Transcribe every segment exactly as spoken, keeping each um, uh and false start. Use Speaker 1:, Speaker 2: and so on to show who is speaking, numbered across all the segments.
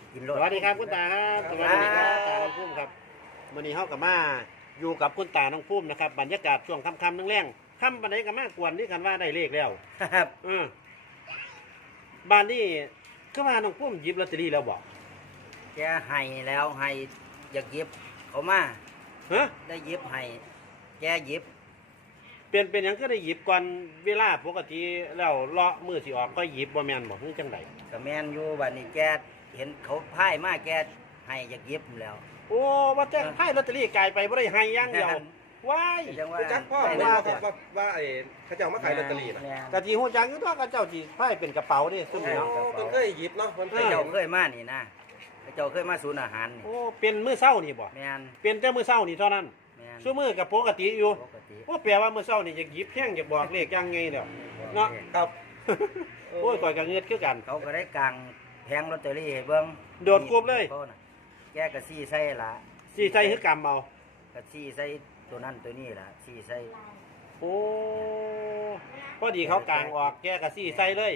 Speaker 1: กิน
Speaker 2: ส
Speaker 1: รถ
Speaker 2: วัสดีครับคุณตาครับสวัสดีครับตาน้องพุ่มครับวันนี้เฮากับมาอยู่กับคุณตาน้องพุ่มนะครับบรรยากาศช่วงค่ำๆนั่งแรงค่ำบันไดกับมากวนที่กันว่าได้เลขแล้ว
Speaker 1: ครับ
Speaker 2: เออบ้านนี้คือว่าน้องพุ่มหยิบลอตเตอรี่แล้วบอก
Speaker 1: แกให้แล้วให้อยากหยิบเขามา
Speaker 2: ฮะ
Speaker 1: ได้หยิบให้แกหยิบ
Speaker 2: เปลี่ยนเป็นหยังก็ได้หยิบก่อนเวลาปกติแล้วเลาะมือสิออกก็หยิบบ่แม่นบอกนี่จังได
Speaker 1: ก็แม่นอยู่บัดนี้แกเห็นเขาพ่ายมาแกให้อยากหยิบแล้ว
Speaker 2: โอ้ว่าแต่ไพ่ลอตเตอรี่กลายไปบ่ได้ให้อย่างเดียวว้าย
Speaker 1: จังว่า
Speaker 3: รู้จักพ่อ
Speaker 1: ได้
Speaker 3: ไหม
Speaker 1: มา
Speaker 3: ครับว่าว่าไอ้เขาจะเอามาขายลอตเตอรี่นะ
Speaker 1: แม่น
Speaker 2: กะจีฮู้จักอยู่ตัวกะเจ้าสิไพ่เป็นกระเป๋านี่ซุ่ม
Speaker 3: โอ้
Speaker 2: นี่เนาะ
Speaker 3: มันเคยหยิบเนาะมันเค
Speaker 1: พ
Speaker 3: ย
Speaker 1: ระ
Speaker 3: หยิ
Speaker 1: เจ้า
Speaker 3: บ
Speaker 1: เคยมานี่นะพระเจ้าเคยมาศูนย์อาหารนี่
Speaker 2: โอ้เป็นมื้อเช้านี่บ่
Speaker 1: แม่น
Speaker 2: เป็นแต่มื้อเช้านี่เท่านั้น
Speaker 1: แม่น
Speaker 2: ซุมื้อก็ปกติอยู่
Speaker 1: ปกติ
Speaker 2: โอ้แปลว่ามื้อเช้านี่อยากหยิบแข้งอยากบอกเลขยังไงเด้อ เนาะ
Speaker 3: ครับ
Speaker 2: โอ้ยก่อยก็เงือดคือกัน
Speaker 1: เขาก็ได้กางแผงลอตเตอรี่ให้เบิ่ง
Speaker 2: โดดควบเลย
Speaker 1: ขาน่ะแกก็ซี่ใส่ละ
Speaker 2: สิใส่คือกรรมเอา
Speaker 1: ก็ซี่ใส่ตัวนั้นตัวนี้ล่ะซี่ใส่
Speaker 2: โอ้พอดีเขากลางออกแกก็สิใส่เลย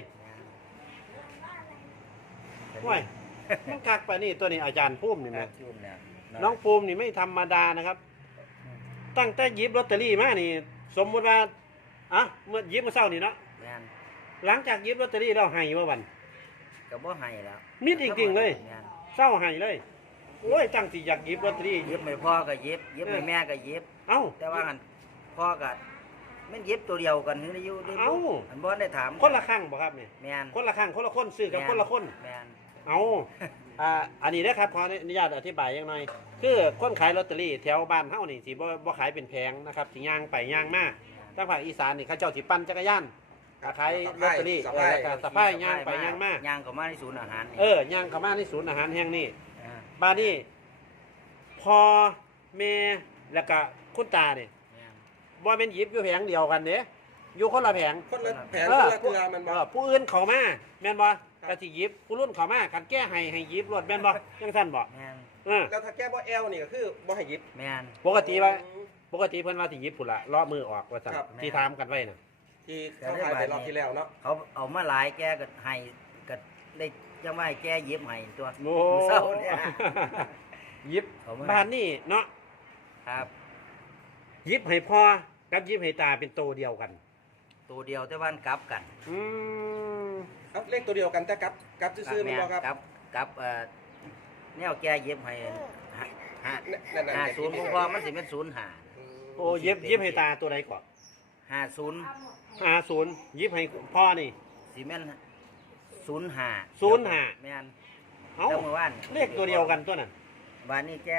Speaker 2: โอ้ยมันคักไปนี่ตัวนี้อาจารย์ภูมินี่
Speaker 1: แม่
Speaker 2: นะ
Speaker 1: ชุ่มแล้ว
Speaker 2: น้องภูมินี่ไม่ธรรมดานะครับ ตั้งแต่หยิบลอตเตอรี่มานี่ สมมุติว่าอ่ะเมื่อหยิบเมื่อเช้านี่เนาะ
Speaker 1: แม่น
Speaker 2: หลังจากหยิบลอตเตอรี่แล้วให้ว่าวัน
Speaker 1: ก็บ่ให้แล้ว
Speaker 2: มิดจริงๆเลย
Speaker 1: แม่น
Speaker 2: เศร้าให้เลย โอ้ยตั้งสิอยากหยิบลอตเตอรี่
Speaker 1: หยิบไม่พ่อก็หยิบหยิบไม่แม่ก็หยิบ
Speaker 2: เอ้า
Speaker 1: แต่ว่าหันพ่อก็มันหยิบตัวเดียวกันนี่อยู่ด้วย
Speaker 2: เอ้า
Speaker 1: อันบ่ได้ถาม
Speaker 2: คนละครั้งบ่ครับเนี่ย
Speaker 1: แม่น
Speaker 2: คนละครั้งคนละคนซื้อกับคนละคน
Speaker 1: แม่น
Speaker 2: เอาอ่าอันนี้นะครับขออนุญาตอธิบายอย่างหน่อย คือคนขายลอตเตอรี่แถวบ้านเฮานี่สิบ่บ่ขายเป็นแผงนะครับสิย่างไปย่างมาทางภาคอีสานนี่เขาเจ้าสิปั่นจักรยานก็ขายลอตเตอรี่
Speaker 3: สะ
Speaker 2: เอ
Speaker 3: พา
Speaker 2: อย แล้วก็สะพายย่างไปย่างมา
Speaker 1: ย่างเข้ามาในศูนย์อาหารนี่
Speaker 2: เออย่างเข้ามาในศูนย์อาหารแห่งนี้
Speaker 1: อ่า
Speaker 2: บ้านนี้พอแม่แล้วก็คุณตาเนี่ย
Speaker 1: แม่น
Speaker 2: บ่แม่นหยิบอยู่แผงเดียวกันเด้อยู่คนละแผง
Speaker 3: คนละแผง
Speaker 2: เอ
Speaker 3: คน
Speaker 2: อ
Speaker 3: ละเกลือมัน
Speaker 2: เอ
Speaker 3: บ่
Speaker 2: อผู้อื่นเขามาแม่นบ่
Speaker 3: ครับ
Speaker 2: ก็สิหยิบผู้รุ่นเขามาคันแก้ให้ให้หยิบรถแม่นบ่จังซั่นบ่
Speaker 1: แม่น
Speaker 2: เออ
Speaker 3: แล้วถ้าแก้บ่แอลนี่ก็คือบ่ให้หยิบ
Speaker 1: แม่น
Speaker 2: ปกติว่าปกติเพิ่นว่าสิหยิบพุ่นละเลาะมือออกว่าซั่น
Speaker 3: ครับ
Speaker 2: ที่ถามกันไว้น่ะ
Speaker 3: ที่เขาขายไปรอบที่แล้วเนาะ
Speaker 1: เขาเอามาหลายแกก็ให้ก็ได้จังว่าให้แกหยิบให้ตัว
Speaker 2: โอ้
Speaker 1: มื้อเช้าเนี่ย
Speaker 2: หยิบ
Speaker 1: เขามา
Speaker 2: บ้านนี้เนาะ
Speaker 1: ครับ
Speaker 2: หยิบให้พ่อกับหยิบให้ตาเป็นโตวเดียวกัน
Speaker 1: ตัวเดียวแต่ว่ามันกลับกัน
Speaker 2: อืม
Speaker 3: เอาเลขตัวเดียวกันแต่กลับกลับซื่อๆมันบ่ครับ
Speaker 1: กลับกลับเอ่อแนวแกหยิบให้ห้าห้า
Speaker 3: นั่นน่ะ
Speaker 1: ห้าศูนย์ของพ่อมันสิเป็นศูนย์ห้า
Speaker 2: โอ้หยิบหยิบให้ตาตัวใดก่อน
Speaker 1: ห้าศูนย์
Speaker 2: ห้าศูนย์หยิบให้พ่อนี่
Speaker 1: สิแม่นศูนย์ห้า
Speaker 2: ศูนย์ห้า
Speaker 1: แม่น
Speaker 2: เอ้า
Speaker 1: แล้วเมื่อวาน
Speaker 2: เลขตัวเดียวกันตัวนั้น
Speaker 1: บ้านนี้แก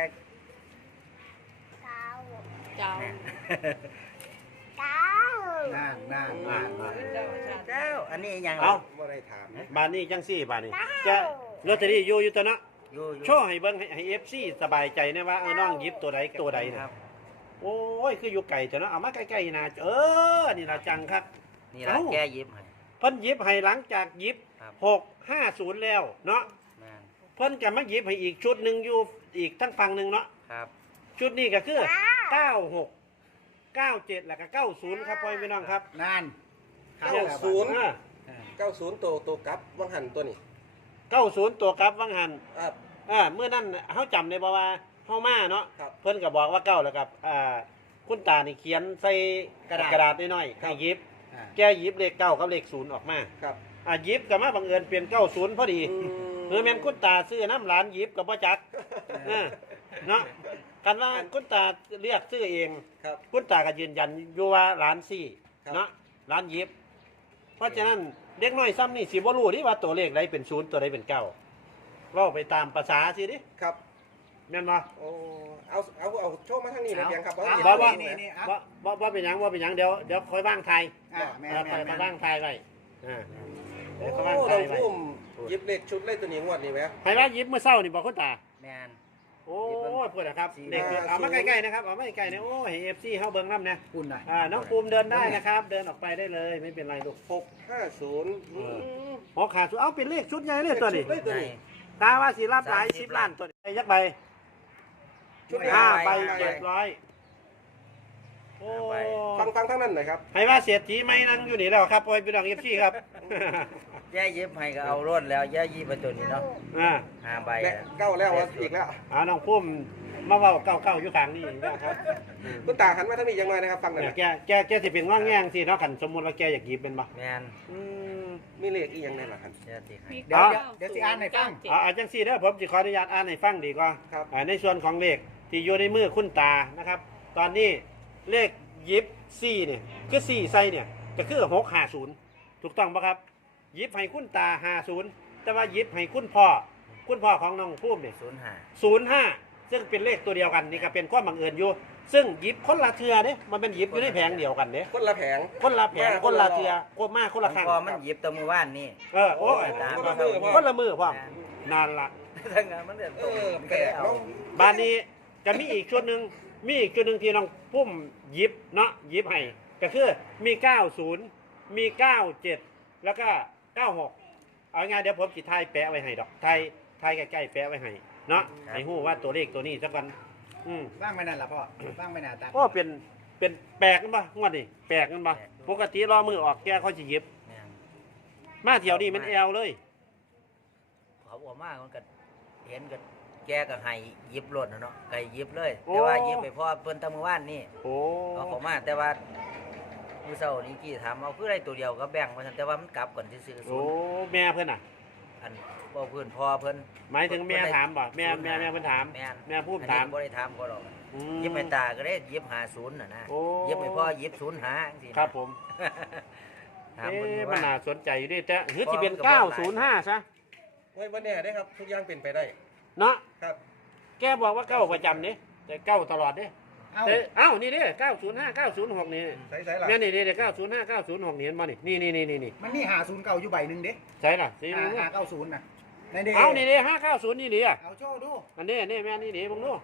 Speaker 4: เจ้า
Speaker 1: แม่
Speaker 4: นั่งนั่ง
Speaker 2: อ่า
Speaker 4: นั่ง
Speaker 1: เจ้าอันนี้ยัง
Speaker 2: เอา
Speaker 3: บ่ได้ถาม
Speaker 2: บ้านนี้จังซี่บ้านนี้จะลอตเตอรี่อยู่อยู่ตัวเนาะ
Speaker 1: อยู่อยู่
Speaker 2: โชว์ให้เบิ่งให้ให้ เอฟ ซี สบายใจนะว่าเออน้องหยิบตัวใดตัวใด
Speaker 1: ค
Speaker 2: นะ
Speaker 1: รับ
Speaker 2: โอ้ยคืออยู่ไก่ตัวเนาะเอามาใกล้ๆนะเออนี่ล่ะจังครับ
Speaker 1: นี่ละ
Speaker 2: เอ้า
Speaker 1: แกหยิบให้
Speaker 2: เพิ่นหยิบให้หลังจากหยิบ
Speaker 1: ครับ
Speaker 2: หกห้าศูนย์แล้วเนาะ
Speaker 1: แม่น
Speaker 2: เพิ่นก็มาหยิบให้อีกชุดหนึ่งอยู่อีกทั้งฝั่งหนึ่งเนาะ
Speaker 1: ครับ
Speaker 2: ชุดนี้ก็คือเก้าหกเก้าเจ็ดแล้วก็เก้าศูนย์ครับพ่อพี่น้องครับ
Speaker 4: นั่น
Speaker 3: เก้าศูนย์
Speaker 2: เออ
Speaker 3: เก้าศูนย์ตัวตัวกลับวังหันตัวนี้
Speaker 2: เก้าศูนย์ตัวกลับวังหัน
Speaker 3: ครับ
Speaker 2: อ่าเมื่อนั้นเฮาจำได้บ่ว่าเฮามาเนาะ
Speaker 3: ครับ
Speaker 2: เพิ่นก็บอกว่าเก้าแล้วกับอ่าคุณตานี่เขียนใส่กระดาษกระดาษน้อยๆให้หยิบ
Speaker 4: อ่า
Speaker 2: แกหยิบเลขเก้ากับเลขศูนย์ออกมา
Speaker 3: ครับ
Speaker 2: อ่ะหยิบก็มาบังเอิญเป็นเก้าศูนย์พอดี
Speaker 3: อื
Speaker 2: เออแม่นคุณตาซื้อน้ำหลานหยิบกับบ่จักเออเนาะกันว่าคุณตาเรียกซื้อเอง
Speaker 3: ครับ
Speaker 2: คุณตาก็ยืนยันอยู่ว่าหลานซี่
Speaker 3: ครับ
Speaker 2: เนาะหลานหยิบ เพราะฉะนั้นเด็กน้อยซ้ำนี่สิบ่รู้นี่ว่าตัวเลขใดเป็นศูนย์ตัวใดเป็นเก้าเว้าไปตามภาษาสิดิ
Speaker 3: ครับ
Speaker 2: แม่นบ่
Speaker 3: โอ้เอาเอาเอาโชว์มาทางนี้เลยเพียงครับ
Speaker 2: บ่
Speaker 3: เห็น
Speaker 2: บ่
Speaker 3: ว่า
Speaker 4: นี่นี่เอา
Speaker 2: บ่บ่บ่เป็นหยังบ่เป็นหยังเดี๋ยวเดี๋ยวคอยว่างไทย
Speaker 4: อ่าแม่
Speaker 2: เออค
Speaker 4: แม่
Speaker 2: อย
Speaker 4: แม่
Speaker 2: มาว่างไทยไว้อ่าเดี๋ยว
Speaker 3: โอ้
Speaker 2: เขาว่างไท
Speaker 3: เรา
Speaker 2: ยไว้
Speaker 3: พุ่มหยิบเลขชุดเลขตัวนี้งวดนี้ไหม
Speaker 2: ให้ว่าหยิบเมื่อเช้านี่บ่คุณตา
Speaker 1: แม่น
Speaker 2: โอ้ยพูดนะครับ
Speaker 1: สี่
Speaker 2: เด็ก
Speaker 3: ห้า
Speaker 2: เอามา
Speaker 3: ศูนย์
Speaker 2: ใกล้ๆนะครับเอามาใกล้ๆเนี่ยโอ้ยเอฟซีเข้าเบิ้งน้ำนะ
Speaker 4: คุณหน่อย
Speaker 2: อ่าน้องภูมิเดินได้นะครับ เดินออกไปได้เลยไม่เป็นไรลูก
Speaker 3: หกห้าศูนย์
Speaker 2: หอขาดสุดเอาเป็นเลขชุดใหญ่เลยตัวนี้
Speaker 3: เลขตัว
Speaker 1: ใหญ่
Speaker 3: นี้
Speaker 2: ตาว่าสิรับหลาย
Speaker 1: สามสิ
Speaker 2: สิ
Speaker 1: บบ
Speaker 2: ล้านตัวนี้ยักใบ
Speaker 3: ชุดนี้
Speaker 2: ห้า
Speaker 1: ห้า
Speaker 2: ใบ
Speaker 1: ใบ
Speaker 2: เจ็ดร้อยโอ้
Speaker 1: ห้าใบ
Speaker 3: ฟังฟังทั้งนั้นหน่อยครับ
Speaker 2: ให้ว่าเสียทีไม่นั่งอยู่นี่แล้วครับโอ้ยพี่น้องเอฟซีครับ
Speaker 1: แย่ยิบให้ก็เอารถแล้วแย่ยิบไปตัวนี้เนาะ
Speaker 2: อ่า
Speaker 1: ห้าใบ
Speaker 3: และ
Speaker 1: อะ
Speaker 3: เก้าแล้ววะอีกแล้ว
Speaker 2: เอาน้องพุ่มมาเว้าเก้าเก้าอยู่กลางนี่นะครับอืม
Speaker 3: คุณตาหันมาทางนี้ยังไงนะครับฟังหน่อย
Speaker 2: เนี่ย
Speaker 3: นะ
Speaker 2: แกแกแกสิเป็นว่างแง่งสิเนาะคันสมมุติว่าแกอยากหยิบเป็นบ่
Speaker 1: แมน
Speaker 2: อืม
Speaker 3: มีเลขอีกอย่างไงล่ะครับ
Speaker 1: แย่ติให้
Speaker 4: เดี๋ยวเดี๋ยวเดี๋ยวสิอ่านให้ฟัง
Speaker 2: เอาเอาจังซี่เด้อผมสิขออนุญาตอ่านให้ฟังดีกว่า
Speaker 3: ครับ
Speaker 2: อ่าในส่วนของเลขที่อยู่ในมือคุณตานะครับ ตอนนี้เลขหยิบสี่เนี่ยคือสี่ใส่เนี่ยก็คือหกห้าศูนย์ถูกต้องปะครับหยิบให้คุณตาห้าศูนย์แต่ว่าหยิบให้คุณพ่อคุณพ่อของน้องภูมิเนี่ย
Speaker 1: ศูนย์ห้า
Speaker 2: ศูนย์ห้าซึ่งเป็นเลขตัวเดียวกันนี่ก็เป็นความบังเอิญอยู่ ซึ่งหยิบคนละเทือเนี่ยมันเป็นหยิบอยู่ในแผงเดียวกันเนี่ย
Speaker 3: คนละแผง
Speaker 2: คนละแผง
Speaker 3: แม่
Speaker 2: คนละ
Speaker 3: คนละ
Speaker 2: เทือโคมากคนละครั้ง
Speaker 1: พอมันหยิบตัวมือว่านนี่
Speaker 2: เออโอ้ย
Speaker 1: ตาม
Speaker 3: คนละมือพ่อ
Speaker 2: คนละมือพ่อมนานละ
Speaker 1: ถ้างานมันเดือด
Speaker 3: เอ
Speaker 1: ตก
Speaker 3: อ
Speaker 1: มัน
Speaker 3: แป
Speaker 1: ก็
Speaker 3: ล
Speaker 1: ได้
Speaker 3: ก
Speaker 1: เอา
Speaker 3: เนาะ
Speaker 2: บ้านนี้จะมีอีกชุดหนึ่งมีอีกชุดหนึ่งที่น้องพุ่มหยิบเนาะหยิบให้ก็คือมี เก้าศูนย์ มี เก้าเจ็ด แล้วก็ เก้าหก เอาง่ายๆเดี๋ยวผมจิไทยแปะไว้ให้ดอกไทยไทยใกล้ๆแปะไว้ให้เนาะให้ฮู้ว่าตัวเลขตัวนี้สักวันอืม
Speaker 4: ว่างไม่นั่นล่ะพ่อว่างไม่น่าตา
Speaker 2: ก็เป็นเป็นแปลกกันปะงวดนี้แปลกกันปะปกติรอมือออกแกเขาจะหยิบ
Speaker 1: แม่น
Speaker 2: มาเที่ยวนี้มันแอลเลย
Speaker 1: เขาบอกมากมันก็เห็นก็แกก็ให้หยิบรถนะเนาะไก่หยิบเลย แต่ว่าหยิบไปพอเพิ่นตะมือว่านนี่
Speaker 2: โอ้
Speaker 1: เอาเของมาแต่ว่ามือเช้านี้กี่ถามเอาคือได้ตัวเดียวก็แบ่งมาซั่นแต่ว่ามันกลับก่อนซื่อๆศู
Speaker 2: โอ้
Speaker 1: นย์
Speaker 2: แม่เพื่อนอ่ะ
Speaker 1: อันบ่เพิ่นพอเพิ่น
Speaker 2: หมายถึงแม่ถามบ่แม่แม่แม่เพื่อนถาม
Speaker 1: แม่น
Speaker 2: แม่พูดถาม
Speaker 1: อันนี้บ่ได้ถามก็หรอก
Speaker 2: อืม
Speaker 1: หยิบไปตาก็ได้หยิบหาศูนย์น่ะนะ
Speaker 2: โอ้
Speaker 1: หยิบไปพ่อหยิบศูนย์หาจังซี่นะครับ
Speaker 2: ผม
Speaker 1: ถาม
Speaker 2: เอ๊
Speaker 1: เพิ่น
Speaker 2: ะมัน
Speaker 1: ว่า
Speaker 2: น่าสนใจอยู่ดิแต่เฮ้ยที่เป็นเก้าศูนย์ห้าซะ
Speaker 3: เฮ้ยวันนี้ได้ครับทุกอย่างเป็นไปได้
Speaker 2: เนาะ
Speaker 3: ครับ
Speaker 2: แกบอกว่าเก้าประจำนี่แต่เก้าตลอดนี่
Speaker 4: เอ้า
Speaker 2: แต่เอ้านี่ดิเก้าศูนย์ห้าเก้าศูนย์หกนี่
Speaker 3: ใส่ใส่หลัก
Speaker 2: แม่นี่ดิเก้าศูนย์ห้าเก้าศูนย์หกนี่เห็นบ่นี่นี่นี่นี่นี่นี่
Speaker 4: มันนี่หาศูนย์เก่าอยู่ใบหนึ่งเด้
Speaker 2: ใช่ล่ะสิ
Speaker 4: หาหาเก้าศูนย์น่ะในเด้
Speaker 2: เอานี่ดิห้าเก้าศูนย์นี่ดิอ่ะ
Speaker 4: เอาโชว์ดู
Speaker 2: อันนี้นี่แม่นี่ดิมึงดู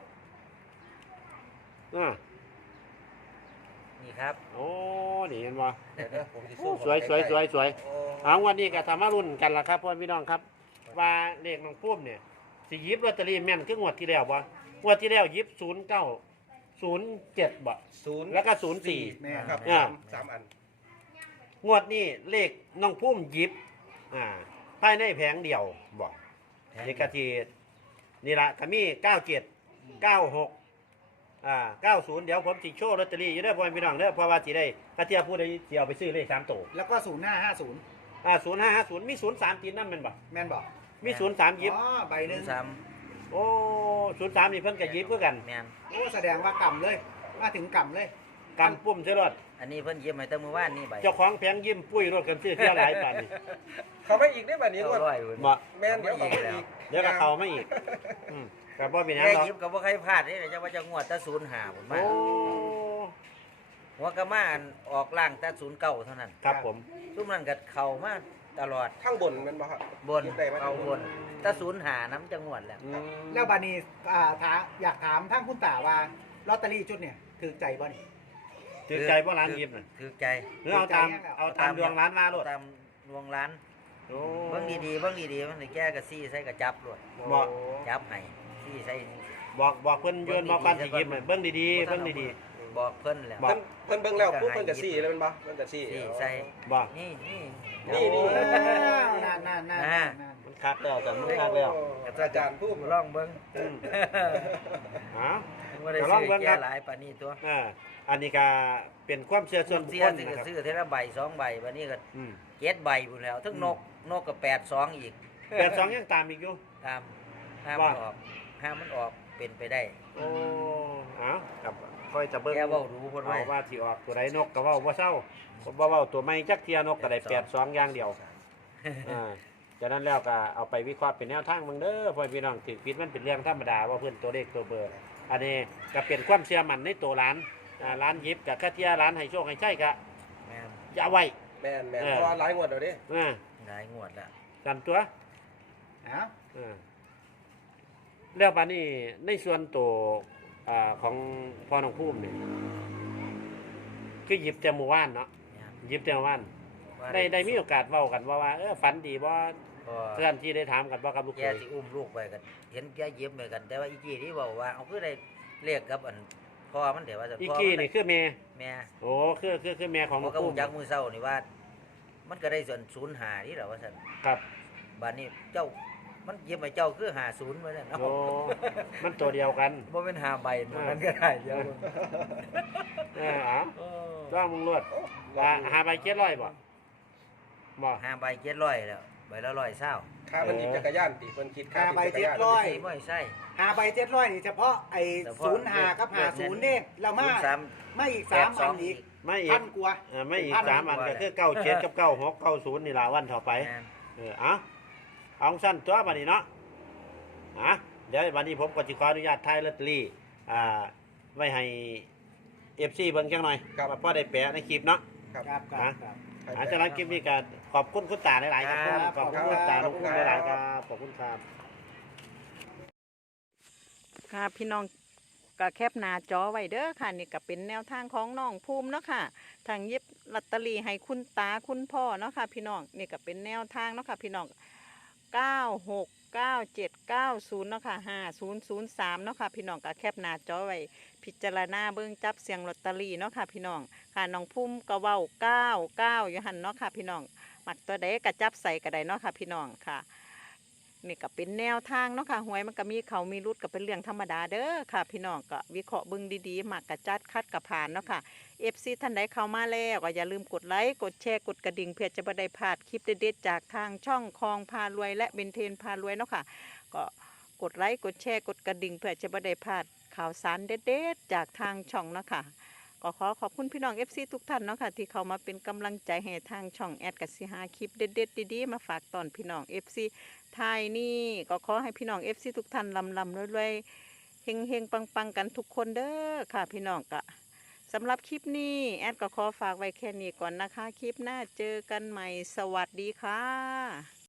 Speaker 2: อ่า
Speaker 1: นี่ครับ
Speaker 2: โอ้นี่เห็นบ่
Speaker 3: เดี๋ยวนะผมสิ
Speaker 2: โอ้
Speaker 3: สู้
Speaker 2: สวยสวยสวยสวย
Speaker 3: โอ้
Speaker 2: เอาวันนี้ก็ทำมารุ่นกันละครับพ่อพี่น้องครับ ว่าเลขน้องพุ่มเนี่ยสิหยิบลอตเตอรี่แม่นคืองวดที่แล้วบ่งวดที่แล้วหยิบศูนย์เก้าศูนย์เจ็ดบ่
Speaker 3: ศูนย์
Speaker 2: แล้วก็ศูนย์สี่
Speaker 4: แม่
Speaker 3: ครับ
Speaker 2: อ่า
Speaker 3: สามสามอัน
Speaker 2: งวดนี้เลขน้องพุ่มหยิบอ่าภายในแผงเดียวบ่นี่กะทีนี่ละก็มีเก้าเจ็ดเก้าหกอ่าเก้าศูนย์เดี๋ยวผมสิโชว์ลอตเตอรี่อยู่เด้อพ่อพี่น้องเด้อเพราะว่าสิได้กระเทียผู้ใดสิเอาไปซื้อเลขสามตัว
Speaker 4: แล้วก็ศูนย์ห้าห้าศูนย์
Speaker 2: อ่าศูนย์ห้าห้าศูนย์มีศูนย์สามตีนนั่นแมันบ่
Speaker 4: แม่นบอก
Speaker 2: มีศูนย์สามหยิบ
Speaker 4: อ๋อใบห
Speaker 1: ห
Speaker 4: นึ่
Speaker 1: นึ่
Speaker 4: ง
Speaker 1: งสาม
Speaker 2: โอ้ศูนย์สามนี่เพิ่นก็หยิบเพื่อกัน
Speaker 1: แม่น
Speaker 4: โอ้แสดงว่ากำเลยมาถึงกำเลย
Speaker 2: กำปุ่มเสียรถ
Speaker 1: อันนี้เพิ่นหยิบให้แตะมือว่านนี่ใบ
Speaker 2: เจ้าของแผงยิ้มปุ้ยรถกันซื้อเที่ยวหลายป่านนี่
Speaker 3: เขาไม่อีกได้แบบนี้
Speaker 1: เก้า
Speaker 3: ว่า
Speaker 1: ร้อยเพิ่น
Speaker 2: บ่
Speaker 3: แม่นเดี๋ยวเขาไม่อีก
Speaker 2: เดี๋ยวก็เข้ามาอีกอืมก็บ่เป็นหยัง
Speaker 1: แก
Speaker 2: หรอก
Speaker 1: หยิบก็บ่ใครพลาดเด้จะว่าจะงวดแต่ศูนย์ห้าพุ่นมา
Speaker 2: โอ้
Speaker 1: หัวก็มาอันออกล่างแต่ศูนย์เก้าเท่านั้น
Speaker 2: ครับผม
Speaker 1: ซุมนั้นก็เข้ามาตลอด
Speaker 3: ข้างบนแมันบ่ครับ
Speaker 1: บน
Speaker 3: หยิได้ไหม
Speaker 1: เอาบนแต่ศูนย์ห้าน้ำจังหวัดแล้ว
Speaker 2: อืม
Speaker 4: แล้วบานีอ่าถามอยากถามท่านคุณตาว่าลอตเตอรี่ชุดเนี่ยถือใจบ่นี่
Speaker 2: ถือใจบ่ร้านยิ้มน่ะ
Speaker 1: ถือใจ
Speaker 2: หรือเอาตามเอาตามดวงร้านมาโลด
Speaker 1: ตามดวงร้าน
Speaker 2: โอ้
Speaker 1: เบิ่งดีๆเบิ่งดีๆมันสิแก้ก็ซี่ใส่ก็จับโลด
Speaker 2: บ่
Speaker 1: จับให้ซี่ใส่
Speaker 2: บอกบอกเพิ่นโยนบอกก่อนสิยิ้มน่ะเบิ่งดีๆเบิ่งดี
Speaker 1: บอกเพิ่นแล้ว
Speaker 2: บอ
Speaker 3: เพิ่
Speaker 2: ก
Speaker 3: นเพิ่นเบิ่งแล้วปุ๊บเพิ่นก็ซี่แล้วแมันบ่เพิ่นก็ซี่
Speaker 1: ซี่ใส่
Speaker 2: ๆบอก
Speaker 1: นี่นี่
Speaker 3: นี่นี่
Speaker 4: นั่นนั่นนั่น
Speaker 1: อ่า
Speaker 4: นั่น
Speaker 2: มันคักแล้วจันมันคักแล้ว
Speaker 3: อาจารย์พูด
Speaker 1: ลองเบิ่ง
Speaker 2: อืมอ้าว
Speaker 1: บ่ได้
Speaker 2: เดี๋ยวลอง
Speaker 1: ซื้อ
Speaker 2: เบิ่งครั
Speaker 1: แก้
Speaker 2: บ
Speaker 1: หลายปานนี้ตัว
Speaker 2: อ่าอันนี้ก็เป็นความเชื่อส่วนบุค
Speaker 1: เสี
Speaker 2: ค
Speaker 1: ย
Speaker 2: ล
Speaker 1: ซื้อ
Speaker 2: นะครับ
Speaker 1: ซื้อเท่าละใบสองใบบัดนี้ก็
Speaker 2: อืม
Speaker 1: เจ็ดใบพุ่นแล้วทั้งนกนกก็แปดสองอีก
Speaker 2: แปดสองยังตามอีกอยู่
Speaker 1: ตามห้าม
Speaker 2: ว่า
Speaker 1: มันออกห้ามมันออกเป็นไปได้
Speaker 2: โอ้เอาครับค่อยจะเบิ่ง
Speaker 1: แกเว้ารู้เพิ่นไว้
Speaker 2: เอาว่าที่ออกตัวใดนกก็เว้าบ่เศร้าบ่เว้าตัวไม่จักเทียนกก็ได้แปดสองอย่างเดียวอ่าจากนั้นแล้วก็เอาไปวิเคราะห์เป็นแนวทางมึงเด้อพ่อพี่น้องถือผิดมันเป็นเรื่องธรรมดาว่าเพิ่นตัวเลขตัวเบอร์ อันนี้ก็เป็นความเชื่อมั่นในตัวร้านอ่าร้านหยิบกับคาเทียร้านให้โชคให้ใช่ก็
Speaker 1: แม่น
Speaker 2: อย่าไว้
Speaker 3: แม่นแม่น
Speaker 2: เออ
Speaker 3: เพราะว่าหลายงวดแล้วเด้
Speaker 2: อ่า
Speaker 1: หลายงวดแล้ว
Speaker 2: กันตัว
Speaker 4: เอ้า
Speaker 2: อ่าแล้วบัดนี้ในส่วนตัวอ่าของพ่อน้องภูมินี่คือหยิบแต่เมื่อวานเนาะ
Speaker 1: เนี่ย
Speaker 2: หยิบแต่เมื่อวาน
Speaker 1: ว่า
Speaker 2: ได้ได้มีโอกาสเว้ากันว่าว่าเออฝันดีบ่
Speaker 1: ก็
Speaker 2: เพื่อนที่ได้ถามกันบ่กับลูก
Speaker 1: แก
Speaker 2: เขย
Speaker 1: สิอุ้มลูกไปกัน เห็นแกเย็บไปกัน แต่ว่าอีกี้ที่บอกว่าเอาคือได้เรียกกับอันพ่อมันเดี๋ยวว่าจะ
Speaker 2: อี
Speaker 1: พ่อ
Speaker 2: กี้
Speaker 1: มัน
Speaker 2: นี่คือแม่
Speaker 1: แม่
Speaker 2: โอ้คือคือคือแม่ของ
Speaker 1: ผ
Speaker 2: น้
Speaker 1: ม
Speaker 2: อง
Speaker 1: ก็
Speaker 2: ภู
Speaker 1: หู
Speaker 2: มิ
Speaker 1: จักมือเศร้านี่ว่ามันก็ได้ส่วนศูนย์หานี่แหละว่าซั่น
Speaker 2: ครับ
Speaker 1: บัดนี้เจ้ามันเย็บให้เจ้าคือหาศูนย์ว่าซั่นเนาะ
Speaker 2: โอ้มันตัวเดียวกัน
Speaker 1: บ่เป็นหาใบเนาะมันก็ได้เดียว
Speaker 2: เออเอา
Speaker 1: โอ้
Speaker 2: ร่างมึงรวดว่าหาใบเจ็ดร้อยบ่บ่
Speaker 1: หาใบเจ็ดร้อยแล้วใบละร้อยเศร้า
Speaker 3: ค่ามันหยิบจักรยานติเพิ่นคิดค่า
Speaker 4: ค่าใบ
Speaker 3: จักรยาน
Speaker 4: เจ็ดร้อย
Speaker 1: ใช่บ่ใช่
Speaker 4: หาใบเจ็ดร้อยนี่เฉพาะไอ้
Speaker 1: เฉพาะ
Speaker 4: ศูนย์หากับหาศูนย์เนี่ยเรามา
Speaker 1: ศูนย์สาม
Speaker 4: มาอีกสามอันอีก
Speaker 2: ไม่อี
Speaker 4: พั
Speaker 2: ก
Speaker 4: นกว่า
Speaker 2: เออไม่อีก
Speaker 4: พัน
Speaker 2: สามอันก็คือเก้าเจ็ดกับเก้าหกเก้าศูนย์นี่ล่ะวันต่อไป
Speaker 1: แม่น
Speaker 2: เออเอาเอาสั้นตัวบัดนี้เนาะอ่ะเดี๋ยววันนี้ผมก็สิขออนุญาตถ่ายลอตเตอรี่อ่าไว้ให้ เอฟ ซี เบิ่งจังหน่อย
Speaker 3: ครับ
Speaker 2: ว่าพอได้แปะในคลิปเนาะ
Speaker 3: ครับ
Speaker 4: ครับครับครับ
Speaker 2: อาจารย์คลิปนี้ก็ขอบคุณคุณตาหลายๆครับ
Speaker 1: ครับ
Speaker 2: ขอบคุณคุณตาขอบคุณหลายๆครับขอบคุณครับ
Speaker 5: ค่ะพี่น้องก็แคปหน้าจอไว้เด้อค่ะนี่ก็เป็นแนวทางของน้องภูมิเนาะค่ะทางเย็บลอตเตอรี่ให้คุณตาคุณพ่อเนาะค่ะพี่น้องนี่ก็เป็นแนวทางเนาะค่ะพี่น้องเก้าหกเก้าเจ็ดเก้าศูนย์เนาะค่ะห้าศูนย์ศูนย์สามเนาะค่ะพี่น้องก็แคปหน้าจอไว้พิจารณาเบิ่งจับเสียงลอตเตอรี่เนาะค่ะพี่น้องค่ะน้องภูมิก็เว้าเก้าเก้าอยู่หันเนาะค่ะพี่น้องมักตัวใดก็จับใส่ก็ได้เนาะค่ะพี่น้องค่ะ นี่ก็เป็นแนวทางเนาะค่ะหวยมันก็มีเขามีรุดก็เป็นเรื่องธรรมดาเด้อค่ะ พี่น้องก็วิเคราะห์เบิ่งดีๆมักกะจัดคัดกะผ่านเนาะค่ะ เอฟ ซี ท่านใดเข้ามาแล้วก็อย่าลืมกดไลค์กดแชร์กดกระดิ่งเพื่อจะบ่ได้พลาดคลิปเด็ดๆจากทางช่องคลองพารวยและเบนเทนพารวยเนาะค่ะก็กดไลค์กดแชร์กดกระดิ่งเพื่อจะบ่ได้พลาดข่าวสารเด็ดๆจากทางช่องเนาะค่ะก็ขอขอบคุณพี่น้อง เอฟ ซี ทุกท่านเนาะค่ะที่เข้ามาเป็นกำลังใจให้ทางช่องแอดกสิหาคลิปเด็ดๆดีๆมาฝากตอนพี่น้อง เอฟ ซีท้ายนี่ก็ขอให้พี่น้อง เอฟ ซี ทุกท่านลำลำรวยๆเฮงเฮงปังปังๆกันทุกคนเด้อค่ะพี่น้องกะสำหรับคลิปนี้แอดก็ขอฝากไว้แค่นี้ก่อนนะคะ คลิปหน้าเจอกันใหม่สวัสดีค่ะ